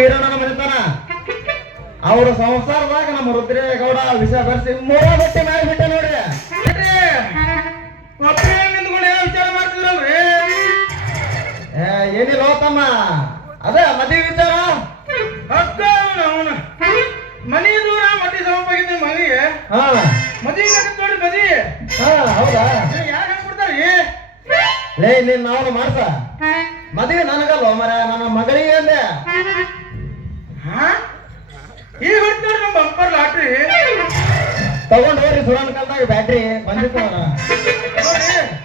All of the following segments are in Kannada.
ಮನೆತನ. ಅವ್ರ ಸಂಸಾರದಾಗ ನಮ್ಮ ರುದ್ರೇಗೌಡ ವಿಷ ಬರ್ಸಿ ಮೂರ ಬಟ್ಟೆ ಮಾಡಿಬಿಟ್ಟೆ ನೋಡಿ ವಿಚಾರ ಮಾಡ್ತಿದ್ರಲ್ರಿ? ಏ, ಏನಿಲ್ಲ ತಮ್ಮ. ಅದೇ ಮದಿ ವಿಚಾರ. ಅವನ. ಮನಿ ದೂರ ಮದಿ ಸಮವಾಗಿದ್ದ ಮನಿ ಹಾ. ಮದಿಗೆ ಆಗತ್ ನೋಡಿ ಮದಿ ಹಾ ಹೌದಾ? ಯಾರು ಹಾಕ್ಬಿಡ್ತಾರಿ ಲೇ ನೀನ್ ನಾವು ಮಾಡ್ಸ. ಮದುವೆ ನನಗಲ್ವ ಮರ ನನ್ನ ಮಗಳಿಗೆ ಅಂದೆ. ಈಗ ನೋಡಿ ನಮ್ಮ ಬಂಪರ್ ಲಾಟ್ರಿ. ತಗೊಂಡ್ ಹೋಗ್ರಿ ಸುರನ್ ಕಾಲದಾಗ ಬ್ಯಾಟ್ರಿ ಬಂದಿತ್ತು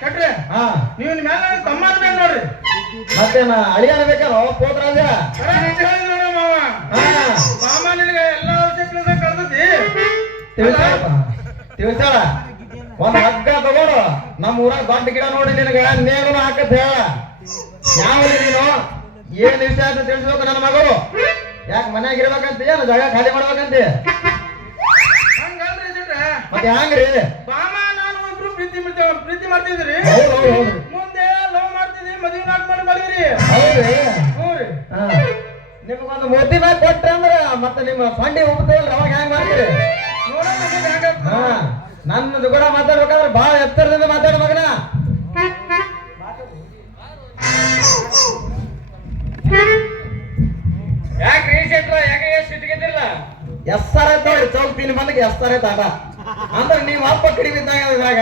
ಕಟ್ರೆ ಹಾ. ನೀವು ನಿಮ್ಮ ನನಗೆ ತಮ್ಮ ಅನ್ಬೇಕು ನೋಡ್ರಿ. ಮತ್ತೇನ ಅಳಿಯನ ಬೇಕಲ್ಲ ಪೋದ್ರಾಜ ಕರೆಕ್ಟ್ ಹೇಳಿ ನೋಡ ಮಾವ. ಹಾ. ಮಾಮ ನಿನಗೆ ಎಲ್ಲ ಅವಶ್ಯಕತೆ ತಿಳಿಸಾಳಪ್ಪ ತಿಳಿಸಾಳ ಒಂದ್ ಹಗ್ಗ ತಗೊಂಡು ನಮ್ಮ ಊರಾಗ ದೊಡ್ಡ ಗಿಡ ನೋಡಿ ನಿನಗೆ ನೇಗಲು ಹಾಕತ್ ಹೇಳ. ಯಾವ ನೀನು? ಏನ್ ವಿಷಯ ಅಂತ ತಿಳಿಸ್ಬೇಕು ನನ್ನ ಮಗಳು? ಯಾಕೆ ಮನ್ಯಾಗ ಇರ್ಬೇಕಂತ? ಏನು ಜಾಗ ಖಾಲಿ ಮಾಡ್ಬೇಕಂತ? ಹಂಗಲ್ರಿ ಸಿಟ್ರೆ. ಮತ್ತೆ ಹಂಗ್ರಿ ನಾನು ಇಬ್ರು ಪ್ರೀತಿ ಮಾಡ್ತೇವೆ ಪ್ರೀತಿ ಮಾಡ್ತಿದ್ರಿ. ಹೌದು ಹೌದು ಹೌದು ಮುಂದೆ ಲವ್ ಮಾಡ್ತಿದ್ರಿ ಮದುವೆ ನಾಟ್ ಮಾಡಿ ಮಲಗಿರಿ ಹೌದ್ರಿ. ಹ್ಞೂ ರೀ ಹಾ. ನಿಮಗೊಂದು ಮೂರ್ತಿ ಮ್ಯಾಗ ಕೊಟ್ರೆ ಅಂದ್ರ ಮತ್ತೆ ನಿಮ್ಮ ಫಂಡಿ ಹೋಗ್ತೇವಲ್ಲ ಅವಾಗ ಹ್ಯಾಂಗ ಮಾಡ್ತೀರಿ. ಹಾ. ನನ್ನದು ಕೂಡ ಮಾತಾಡ್ಬೇಕಾದ್ರೆ ಬಹಳ ಎತ್ತರದಿಂದ ಮಾತಾಡ ಮಗನ. ಎಸ್ಸಾರ ನೋಡಿ ಚೌಕ್ ತಿನ್ ಮಂದಿಗೆ ಎಸ್ಸಾರ ಐತ್ ಅಂದ್ರ ಅಂದ್ರೆ ನೀವ್ ಅಪ್ಪ ಕಡಿಮಿದ್ದಾಗ ಇದ್ರಾಗ?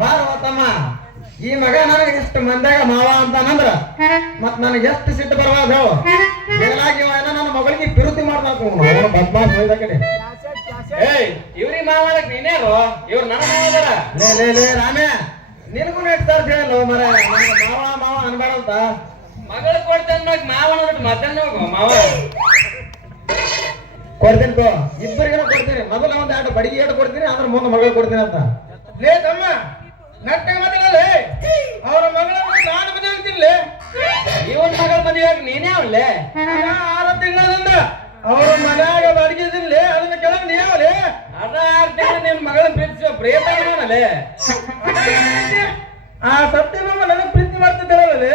ಬಾರ ತಮ್ಮ ಈ ಮಗ ನನಗೆ ಇಷ್ಟು ಮಂದಾಗ ಮಾವ ಅಂತಾನಂದ್ರ ಮತ್ ನನಗೆ ಎಷ್ಟು ಸಿಟ್ಟು ಬರಬಾರ್ದು ಹೇಳು ಏನೋ ನನ್ನ ಮಗಳಿಗೆ ಬಿರುತಿ ಮಾಡ್ಬೇಕು ಬದ್ಮಾಸ್ ಹೋಯ್ದ ಕಡೆ. ಏಯ್ ಇವ್ರಿಗೆ ಮಾವ ನೀನೇರು ಇವ್ರು ನನ್ನ ಮಾವದಾರ ಲೇ ಲೇ ಲೇ ರಾಮೇ. ನಿನಗೂ ನೆಡ್ತಾರ ಹೇಳು ಮರ ಮಾವ ಮಾವ ಅನ್ಬಾರಂತ ಮಗಳು ಕೊಡ್ತೇನೆ ಮಾವ ನೋಡ್ಬಿಟ್ಟು ಮತ್ತೆ ಹೋಗು ಮಾವ. ಕೊಡ್ತೀನಿ ತೋ ಇಬ್ಬರಿಗೂ ಕೊಡ್ತೀನಿ. ಮೊದಲ ಒಂದು ಎರಡು ಬಡಿಗೆ ಎರಡು ಕೊಡ್ತೀನಿ ಅದ್ರ ಮುಂದೆ ಮಗಳು ಕೊಡ್ತೀನಿ ಅಂತ. ಲೇ ತಮ್ಮ ನಟ್ಟಗೆ ಮಾತಾಡಲ್ಲ ಅವ್ರ ಮಗಳ ನಾನು ಮದುವೆ ಆಗ್ತಿರ್ಲಿ ಇವನ್ ಮಗಳ ಮದುವೆ ಆಗಿ ನೀನೇ ಅವ್ಲೆ ಆರು ತಿಂಗಳಿಂದ ಅವ್ರ ಮನ್ಯಾಗ ಬಡಗಿದಿನ್ಲೇ ಅದನ್ನ ಕೆಳಗೆ ನೀ ಅವಲೇ ಅದ ಆರು ತಿಂಗಳು ನಿನ್ ಮಗಳನ್ನ ಪ್ರೀತಿಸುವ ಪ್ರೇತ ಅವನಲ್ಲೇ ಆ ಸತ್ಯಮ್ಮ ನನಗೆ ಪ್ರೀತಿ ಮಾಡ್ತಿದ್ದಾಳಲ್ಲೇ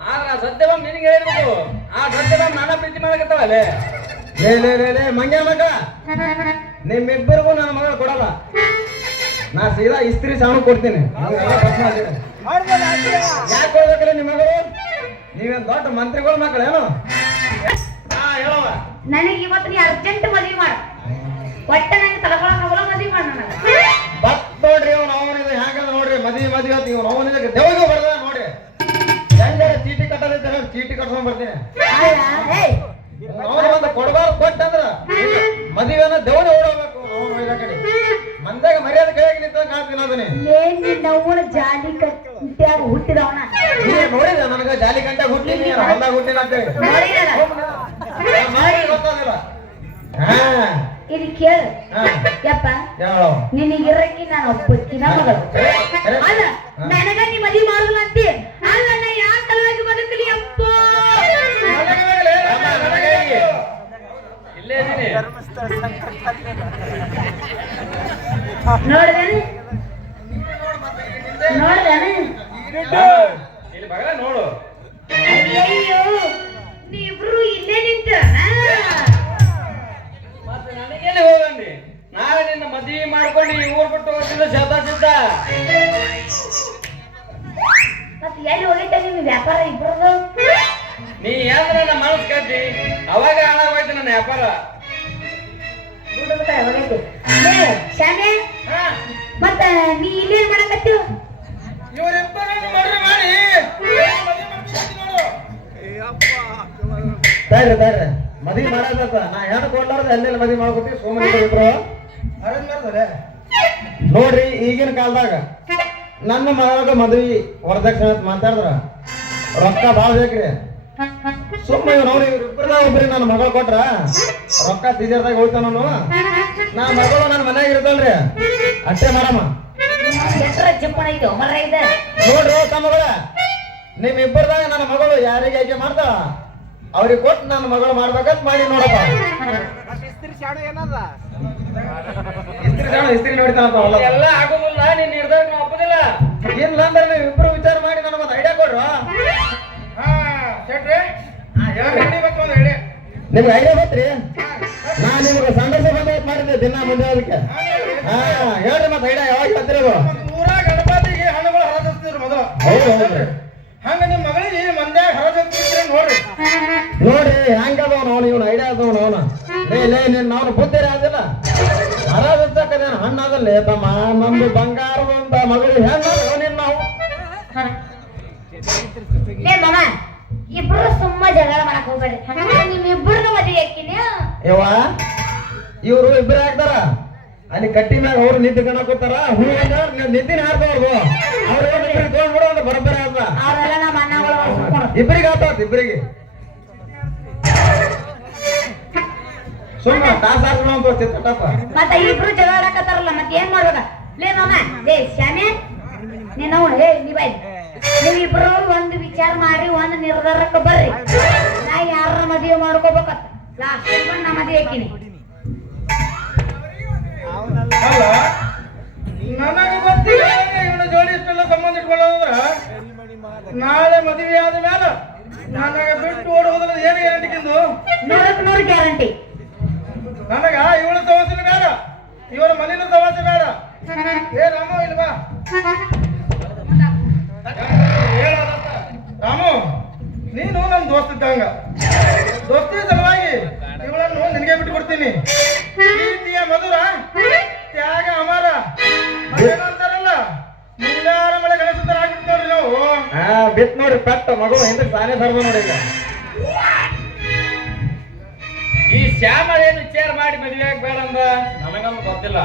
ಆದ್ರ ಆ ಸತ್ಯಮ್ಮ ನಿನ್ಗೆ ಹೇಳ್ಬೇಕು ಆ ಸತ್ಯಮ್ಮ ನನ್ನ ಪ್ರೀತಿ ಮಾಡಕತ್ತಾವಲ್ಲೇ ಲೇ ಲೇ ಲೇ ಲೇ ಮಂಗ್ಯ ಮಗ. ನಿಮ್ಮಿಬ್ಬರಿಗೂ ನನ್ನ ಮಗಳು ಕೊಡಲ್ಲ. ನಾ ಸೀದಾ ಇಸ್ತ್ರಿ ಸಾಮಾನು ಕೊಡ್ತೀನಿ. ಯಾಕೆ ಕೊಡ್ಬೇಕಲ್ಲ ನಿಮ್ಮ ಮಗಳು? ನೀವೇನ್ ದೊಡ್ಡ ಮಂತ್ರಿಗಳ ಮಕ್ಕಳೇನು? ನನಗೆ ಇವತ್ತು ನೀ ಅರ್ಜೆಂಟ್ ಮದುವೆ ಮಾಡ. ಒಟ್ಟ ನಂಗೆ ತಲಕೊಳ ಮಗಳ ಮದುವೆ ಮಾಡ ನನಗೆ. ಬತ್ ನೋಡ್ರಿ ಅವ್ನು ಅವನಿದ ಹ್ಯಾಂಗದ ನೋಡ್ರಿ ಮದುವೆ ಮದುವೆ ಅಂತ ಇವ್ನು ಅವನಿದ ದೇವಗೂ ಬರ್ದ ನೋಡ್ರಿ. ಹೆಂಗಾರ ಚೀಟಿ ಕಟ್ಟಲಿದ್ದ ಚೀಟಿ ಕಟ್ಕೊಂಡ್ ಬರ್ತೀನಿ. ಹುಟ್ಟಿನಿ ಹೊಲ್ದಾಗ ಹುಟ್ಟಿನ ಗೊತ್ತಾಗಿಲ್ಲ ಇದು ಕೇಳು. ಹಾ. ಯಪ್ಪ ನಿನಗಿರಕ್ಕೆ ನಾನು ಒಪ್ಪಕ್ಕಿನ ಮಗಳು ಅಲ್ಲ ನನಗ ನೀ ಮದ್ವಿ ಮಾಡಲ್ಲ ಅಂತಿ. ಅಲ್ಲ ನಾ ಯಾವ ಸಲುವಾಗಿ ಬದುಕಲಿ ಅಪ್ಪ? ಇಲ್ಲೇ ಇದೀನಿ. ನೋಡ್ದೇನು ನೋಡ್ದೇನು ಬಿಟ್ಟು ಹೋಗ್ತಿದ್ದ ಶತ ಸಿದ್ಧ ಮತ್ ಎಲ್ಲಿ ಹೋಗಿದ್ದ ನಿಮ್ ವ್ಯಾಪಾರ ಇಬ್ಬರದು ನೀ ಯಾವ್ದು ನನ್ನ ಮನಸ್ಸು ಕಟ್ಟಿ? ಅವಾಗ ಹಾಳಾಗೋಯ್ತು ನನ್ನ ವ್ಯಾಪಾರ. ಶಾಮೆ ಮತ್ತ ನೀ ಮಾಡಕತ್ತೀವ ಇವರಿಬ್ಬರನ್ನು ಮದುವೆ ಮಾಡಿ. ಮದ್ವಿ ಮಾಡತ್ತ ನಾ ಹೆಣ್ಣು ಕೊಡ್ಲಾರ್ದ ಎಲ್ಲೆಲ್ಲಿ ಮದ್ವಿ ಮಾಡ್ಕೊತೀವಿ ಸೋಮನಿ ಇಬ್ರು. ಅರೇಂಜ್ ಮಾಡ್ತಾರೆ. ನೋಡ್ರಿ ಈಗಿನ ಕಾಲದಾಗ ನನ್ನ ಮಗ ಮದುವೆ ವರದಕ್ಷಿಣೆ ಅಂತ ಮಾತಾಡಿದ್ರ. ರೊಕ್ಕ ಭಾಳ ಬೇಕ್ರಿ. ಸುಮ್ಮನೆ ನೋಡಿ ಇಬ್ಬರದ ಒಬ್ರಿ ನನ್ನ ಮಗಳು ಕೊಟ್ರ ರೊಕ್ಕ ತಿಜರ್ದಾಗ ಹೋಗ್ತಾನ ನಾ ಮಗಳು ನನ್ನ ಮನ್ಯಾಗ ಇರ್ತಾಳ್ರಿ. ಅಷ್ಟೇ ಮಾರಮ್ಮ. ನೋಡ್ರಿ ತಮ್ಮಗಳ ನಿಮ್ ಇಬ್ಬರದಾಗ ನನ್ನ ಮಗಳು ಯಾರಿಗೆ ಆಯ್ಕೆ ಮಾಡ್ತಾಳ? ಅವ್ರಿಗೆ ಕೊಟ್ಟು ನನ್ನ ಮಗಳು ಮಾಡ್ಬೇಕಂತ ಮಾಡಿ ನೋಡಪ್ಪ. ಇಸ್ತ್ರಿ ಶಾಣ ಇಸ್ತ್ರಿ ನೋಡ್ತಾನಪ್ಪ ಹೊಲ. ಎಲ್ಲ ಆಗೋದಿಲ್ಲ ನೀನ್ ನಿರ್ಧಾರ ನಾವು ಒಪ್ಪುದಿಲ್ಲ. ಅಂದ್ರೆ ನೀವು ಇಬ್ರು ವಿಚಾರ ಮಾಡಿ ನನಗೊಂದು ಐಡಿಯಾ ಕೊಡ್ರು ಹಾ? ಶೆಟ್ರೆ ಹೇಳಿ ಒಂದು ನಿಮ್ಗೆ ಐಡಿಯಾ ಗೊತ್ತ್ರಿ ನಾ ನಿಮ್ಗೆ ಸಂದರ್ಶ ಬಂದ ಮಾಡಿದ್ದೆ ದಿನ ಮುಂದೆ ಅದಕ್ಕೆ. ಹಾ ಹೇಳ್ರಿ ಮತ್ತೆ ಐಡಿಯಾ ಯಾವಾಗ ಹೇಳ್ತೀರಿ ಅದು? ಊರ ಗಣಪತಿಗೆ ಹಣ್ಣುಗಳು ಹರದಿಸ್ತಿದ್ರು ಮೊದಲು. ಹೌದು ಹೌದು ನೋಡಿ ಹೆಂಗದವ ಅವನು ಇವನು? ಐಡಿಯಾ ಅದವನು ಅವನು ಲೇ ಲೇ ನಿನ್ನ ಅವನು ಅದಿಲ್ಲ ಆದಿಲ್ಲ? ಹರಾಜಕ್ಕದೇನು ಹಣ್ಣಾದಲ್ಲಿ ತಮ್ಮ ನಮ್ದು ಬಂಗಾರದಂತ ಮಗಳು ಹೆಣ್ಣು ನಿನ್ನ ನಾವು ಇಬ್ರು ಸುಮ್ಮ ಜಗಳ ಮಾಡಕ್ ಹೋಗ್ಬೇಡ್ರಿ. ನಿಮ್ ಇಬ್ರನ್ನ ಮದ್ವೆ ಹಾಕಿನಿ ಯವ್ವ ಇವರು ಇಬ್ರು ಹಾಕ್ತಾರ ಅಲ್ಲಿ ಕಟ್ಟಿ ಮ್ಯಾಗ ಅವ್ರು ನಿಂತು ಕಣಕೋತಾರ ಹೂ ಅಂದ್ರೆ ನಿದ್ದಿನ ಹಾಕ್ದವ್ರು ಅವ್ರು ಇಬ್ಬರಿಗೆ ಇಬ್ರಿಗೆ ಅಂದ್ರೆ ಆತ ಇಬ್ರಿಗೆ? ತಾಸ ಅಂತ ಚಿತ್ತಟಪ್ಪ ಮತ್ತೆ ಇಬ್ರು ಜಗಳ ಆಡಕತ್ತಾರಲ್ಲ ಮತ್ತೆ ಏನ್ ಮಾಡ್ಬೇಕ? ಲೇ ಮಾಮ ಲೇ ನೀನ್ ಹೇ ನೀ ಬೈ ನೀವ್ ಇಬ್ರು ಒಂದು ವಿಚಾರ ಮಾಡಿ ಒಂದು ನಿರ್ಧಾರಕ್ಕೆ ಬರ್ರಿ. ನಾ ಯಾರ ಮದುವೆ ಮಾಡ್ಕೋಬೇಕತ್ತ ಲಾಸ್ಟ್ ನಾ ಮದುವೆ ಹಾಕಿನಿ ಅಲ್ಲ ನನಗೆ ಗೊತ್ತಿಲ್ಲ ಇವನ ಜೋಡಿ ಇಷ್ಟೆಲ್ಲ ಸಂಬಂಧ ಇಟ್ಕೊಳ್ಳೋದ್ರ ನಾಳೆ ಮದುವೆ ಆದ ಮೇಲೆ ನನಗೆ ಬಿಟ್ಟು ಓಡೋದ್ರ ಏನು ಗ್ಯಾರಂಟಿಗಿಂದು ನೂರಕ್ಕೆ ನೂರು ಗ್ಯಾರಂಟಿ ನನಗ, ಇವಳ ಸಮಸ್ಯೆ ಬೇಡ. ಇವಳ ಮನೇನ ಸಮಸ್ಯೆ ಬೇಡ. ಏ, ರಾಮು ಇಲ್ವಾ. ರಾಮು, ನೀನು ನನ್ನ ದೋಸ್ತ ಇದ್ದಂಗ. ದೋಸ್ತಿ ಸಲುವಾಗಿ ಇವಳನ್ನು ನಿನಗೆ ಬಿಟ್ಟು ಕೊಡ್ತೀನಿ. ಪ್ರೀತಿಯ ಮಧುರ, ತ್ಯಾಗ ಅಮರ. ಅಂತಾರಲ್ಲ ಮುಂಗಾರ ಮಳೆ ಆಗ್ಬಿಟ್ಟು ನೋಡ್ರಿ ನಾವು. ಬಿತ್ ನೋಡ್ರಿ, ಪೆಟ್ಟ ಮಗು ಹಿಂದಕ್ಕೆ ತಾನೇ ಸರ್ವ ನೋಡಿ ಈಗ ಈ ಶ್ಯಾಮ ಏನು ವಿಚಾರ ಮಾಡಿ ಮದುವೆ ಆಗ್ಬೇಡ ಅಂದ ನನಗಂತ ಗೊತ್ತಿಲ್ಲ.